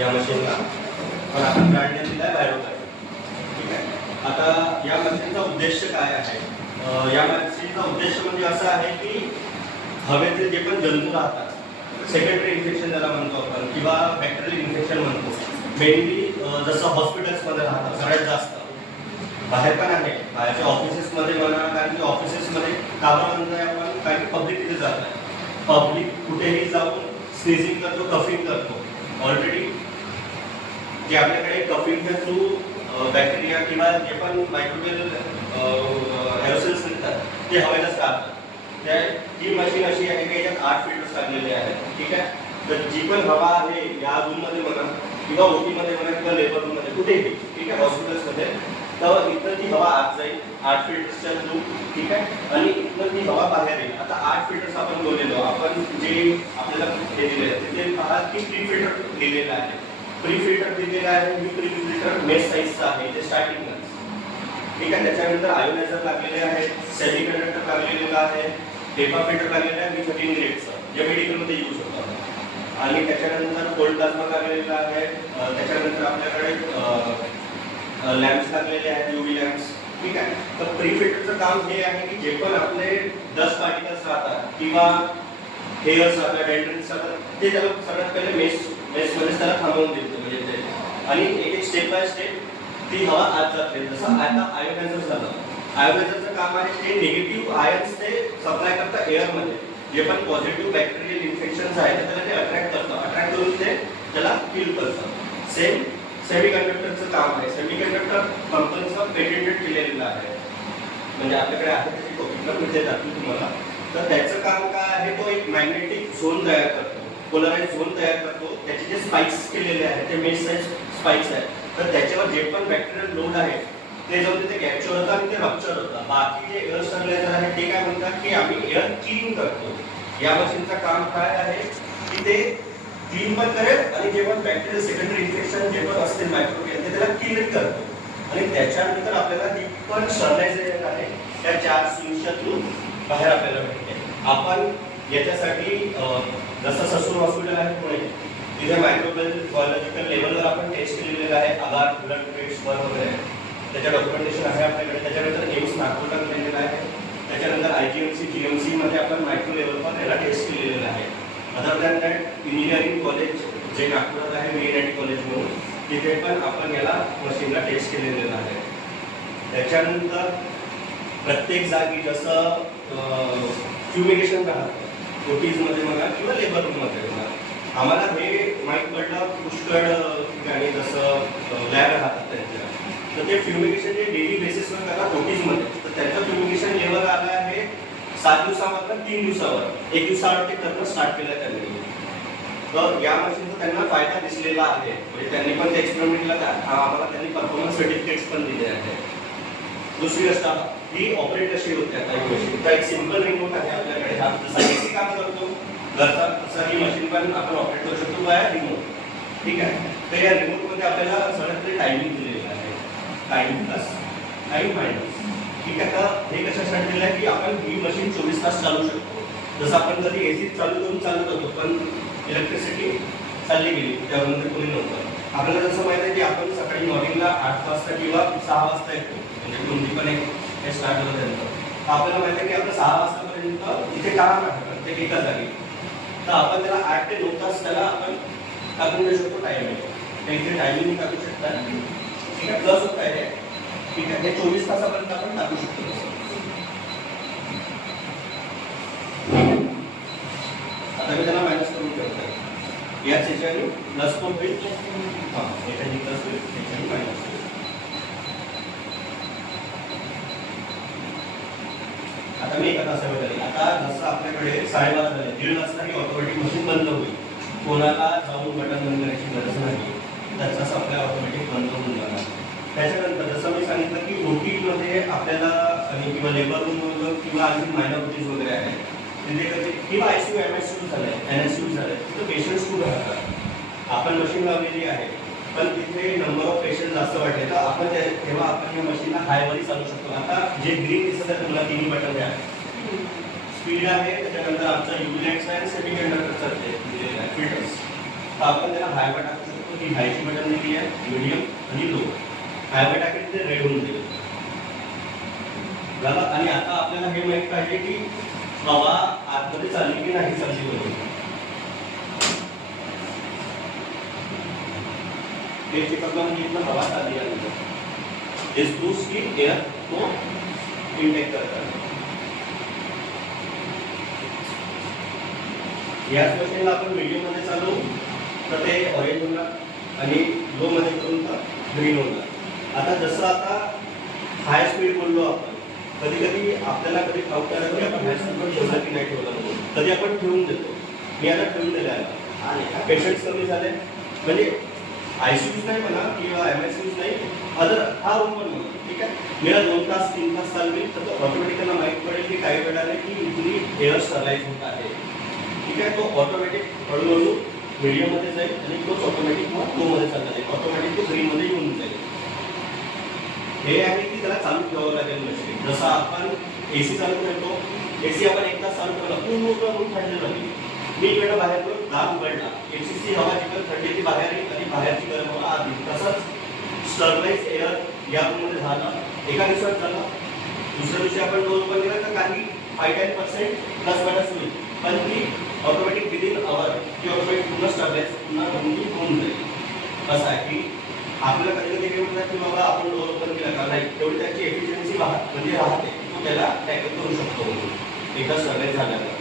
या मशीनला, पण आपण ब्रँड नेम दिला आहे बायोटाईप. ठीक आहे. आता या मशीनचा उद्देश काय आहे? या मशीनचा उद्देश म्हणजे असा आहे की हवेतील जे पण जंतू राहतात, सेकंडरी इन्फेक्शन ज्याला म्हणतो आपण किंवा बॅक्टेरियल इन्फेक्शन म्हणतो, मेनली जसं हॉस्पिटल्समध्ये राहतात सगळ्यात जास्त, बाहेर पण आहे, बाहेरच्या ऑफिसेसमध्ये म्हणा, कारण की ऑफिसेसमध्ये कामं म्हणतोय आपण, कारण की पब्लिक तिथे जात आहे. पब्लिक कुठेही जाऊन स्नीजिंग करतो, कफिंग करतो. ऑलरेडी जे आपल्याकडे कफिंगच्या थ्रू बॅक्टेरिया किंवा जे पण मायक्रोबियल एरोसल्स निघतात ते हवेतच राहतात. ही मशीन अशी आहे की याच्यात 8 फिल्टर्स लागलेले आहेत. ठीक आहे. तर जी पण हवा आहे या रूममध्ये म्हणा किंवा ओटीमध्ये म्हणा किंवा लेबर रूममध्ये कुठेही, ठीक आहे, हॉस्पिटल्समध्ये, तर इथं ती हवा आत जाईल 8 फिल्टर्सच्या थ्रू. ठीक आहे. आणि इथं ती हवा बाहेर येईल. आता 8 फिल्टर्स आपण बोललेलो, आपण जे आपल्याला हे दिले तिथे पहा की प्री फिल्टर लिहिलेलं आहे. प्री फिल्टर दिलेलं आहे. मी प्री फिल्टर मेश साईजचा आहे ते स्टार्टिंगला. ठीक आहे. त्याच्यानंतर आयोनायझर लागलेले आहेत, सेमी कंडक्टर लागलेलं आहे, पेपर फिल्टर लागलेलं आहे B13 ग्रेडचं, जे मेडिकलमध्ये यूज होतं. आणि त्याच्यानंतर कोल्ड प्लाझ्मा लागलेला आहे. त्याच्यानंतर आपल्याकडे लॅम्प्स लागलेले आहेत, UV लॅम्प्स. ठीक आहे. तर प्री फिल्टरचं काम हे आहे की जे पण आपले डस्ट पार्टिकल्स राहतात किंवा हेअर्स राहतात, डेंड्रिट्स राहतात, ते त्याला सगळ्यात पहिले मेसमध्ये त्याला थांबवून देतो. म्हणजे ते आणि एक स्टेप बाय स्टेप ती हवा आत जाते. जसं आता आयोनायझर झालं, आयोनायझरचं काम आहे ते निगेटिव्ह आयन्स ते सप्लाय करतं एअरमध्ये. जे पण पॉझिटिव्ह बॅक्टेरियल इन्फेक्शन्स आहेत त्याला ते अट्रॅक्ट करतं, अट्रॅक्ट करून ते त्याला किल करतं. सेम सेमी कंडक्टरचं काम आहे. सेमी कंडक्टर कंपनीचं पेटेंटेड केलेलं आहे, म्हणजे आपल्याकडे आहे त्याची कॉपी पण ते दाखवतो तुम्हाला. तर त्याचं काम काय आहे, तो एक मॅग्नेटिक झोन तयार करतो, पोलराइज झोन तयार करतो. त्याचे जे स्पाइक्स केलेले आहेत ते मेश साईज स्पाइक्स आहेत. तर त्याच्यावर जे पण बॅक्टेरियल लोड आहे ते जाऊन तिथे कॅप्चर होतं आणि ते रप्चर होतं. बाकी जे एअर स्टरलायझर आहे ते काय म्हणतात की आम्ही एअर क्लीन करतो. या मशीनचं काम काय आहे की ते क्लीन पण करेल आणि जे पण बॅक्टेरियल सेकंडरी इन्फेक्शन जे पण असतील मायक्रोबियल ते त्याला क्लीन करतो. आणि त्याच्यानंतर आपल्याला जी पण स्टरलायझर आहे त्या 4 स्विचच्या थ्रू बाहेर आपल्याला भेटते. आपण याच्यासाठी जसं ससून हॉस्पिटल आहे पुणे, तिथे मायक्रोबायोलॉजिकल लेवलवर आपण टेस्ट केलेलं आहे, आधार ब्लड टेस्ट वगैरे, त्याच्या डॉक्युमेंटेशन आहे आपल्याकडे. त्याच्यानंतर एम्स नागपूरला केलेलं आहे. त्याच्यानंतर IGMC GMC मध्ये आपण मायक्रो लेवलवर त्याला टेस्ट केलेलं आहे. Other than that engineering college जे नागपुरात आहे, VNIT कॉलेज म्हणून, तिथे पण आपण याला मशीनला टेस्ट केलेलं आहे. त्याच्यानंतर प्रत्येक जागी जसं फ्युमिगेशन राहतं, ओटीजमध्ये म्हणा किंवा लेबर रूममध्ये म्हणा, आम्हाला हे माहीत पडलं पुष्कळ ठिकाणी जसं लॅब राहतात त्यांच्या, तर ते फ्युमिगेशन जे डेली बेसिसवर करतात ओटीजमध्ये, तर त्यांचं फ्युमिगेशन लेवल आलं आहे 7 दिवसामधून 3 दिवसावर, 1 दिवसावर ते करणं स्टार्ट केलं त्यांनी. तर या मशीनचा त्यांना फायदा दिसलेला आहे. म्हणजे त्यांनी पण ते एक्सपेरिमेंटला आम्हाला त्यांनी परफॉर्मन्स सर्टिफिकेट्स पण दिले आहेत. दुसरी गोष्ट ही ऑपरेट कशी होते आता ही मशीन, तर एक सिंपल रिमोट आहे आपल्याकडे. हा जसा AC काम करतो घरचा, तसं ही मशीन पण आपण ऑपरेट करू शकतो बाय रिमोट. ठीक आहे. तर या रिमोटमध्ये आपल्याला सगळ्यात तरी टायमिंग दिलेलं आहे, टाइम प्लस टाइम मायनस. ठीक आहे. तर हे कशासाठी दिलं आहे की आपण ही मशीन 24 तास चालू शकतो. जसं आपण कधी AC चालू करून चालत होतो, पण इलेक्ट्रिसिटी चालली गेली, त्यानंतर कोणी नव्हतं. आपल्याला जसं माहिती आहे की आपण सकाळी मॉर्निंगला 8 वाजता किंवा 6 वाजता येतो, म्हणजे कोणती पण एक हे स्टार्ट होतं त्यांचं. आपल्याला माहिती आहे की आपलं 6 वाजतापर्यंत इथे काम आहे प्रत्येक एका जागी. तर आपण त्याला 8 ते 9 तास त्याला आपण टाकून देऊ शकतो टायमिंग. तर इथे टायमिंग टाकू शकता. ठीक आहे. प्लस होत आहे. ठीक आहे. हे 24 तासापर्यंत आपण टाकू शकतो. आता मी त्याला मायनस करून ठेवतो. याच याच्याने प्लस पण होईल, हां याच्याने प्लस होईल, याच्याने मायनस होईल. आता मी एका तासामध्ये, आता जसं आपल्याकडे 12:30 झाले, 1:30 वाजता ही ऑटोमॅटिक मशीन बंद होईल. कोणाला जाऊन बटन बंद करायची गरज नाही, त्याचाच आपल्या ऑटोमॅटिक बंद होऊन जाणार. त्याच्यानंतर जसं मी सांगितलं की ओटीमध्ये आपल्याला आणि किंवा लेबर रूम किंवा आणखी मायनर ओटीज वगैरे आहेत तिथे कधी, किंवा ICU MS सुरू झालं आहे, NSU झालं आहे, तिथं पेशंट्स खूप राहतात. आपण मशीन लावलेली आहे, पण तिथे नंबर ऑफ पेशंट जास्त वाटले तर आपण तेव्हा आपण या मशीनला हायवरही चालू शकतो. आता जे ग्रीन दिसत आहे तुम्हाला तिन्ही बटन द्या, स्पीड आहे, त्याच्यानंतर आमचा UV लाईट्स आहे आणि सेमी कंडक्टरचा दिलेला आहे फिल्टर्स. तर आपण त्याला हायवर टाकू शकतो, की हायची बटन दिली आहे, मीडियम आणि लो. हायवर टाकेल ते रेड होऊन जाईल. झालं. आणि आता आपल्याला हे माहित पाहिजे की हवा आतमध्ये चालली की नाही चालली बरोबर. हे चेक करून घेतलं हवा चालली आहे. दिस प्रूव्स की एअर तो इनटेक करतात. याच क्वेश्चनला आपण मीडियम मध्ये चालू तर ते ऑरेंज होणार आणि लो मध्ये करून तर ग्रीन होणार. आता जसं आता हाय स्पीड बोललो आपण, कधी कधी आपल्याला कधी डाऊट आला की आपण हाय स्पीड ठेवला की नाही ठेवला म्हणून. कधी आपण ठेवून देतो. मी आता ठेवून दिलं आहे आणि पेशंट्स कमी झाले म्हणजे आयसीयूज नाही म्हणा किंवा एमआयसीयूज नाही, अदर हा रूम पण म्हणा. ठीक आहे, मेरा 2 तास 3 तास चालली तर ऑटोमॅटिकला माहीत पडेल की काही वेळाने की इथली एअर स्टरलाइज होत आहे. ठीक आहे, तो ऑटोमॅटिक हळूहळू मीडियममध्ये जाईल आणि तोच ऑटोमॅटिक मग लोमध्ये चालला जाईल. ऑटोमॅटिक तो ग्रीनमध्ये येऊन जाईल. हे आहे की त्याला चालू ठेवावं लागेल मशीन. जसं आपण एसी चालू करतो, एसी आपण 1 तास चालू ठेवला पूर्ण रूम थंड झाली, मी इकडे बाहेर दार उघडला, एसीची हवा जिकडे थंडी ती बाहेर येईल आणि बाहेरची गरम हवा आत येईल. तसंच स्टरलाइज एअर या रूममध्ये झालं, एका दिवसात झालं. दुसऱ्या दिवशी आपण डोर ओपन केला तर काही 5-10% प्लस मायनस होईल, पण ती ऑटोमॅटिक विदिन आवर ती ऑटोमॅटिक पूर्ण स्टरलाइज पुन्हा होऊन जाईल. असं आहे की आपल्याला कधी कधी काय म्हणतात की बाबा आपण डोर ओपन केला का नाही, तेवढी त्याची एफिशियन्सी म्हणजे राहते, तो त्याला टॅकल करू शकतो एकदा स्टरलाइज झाल्यावर.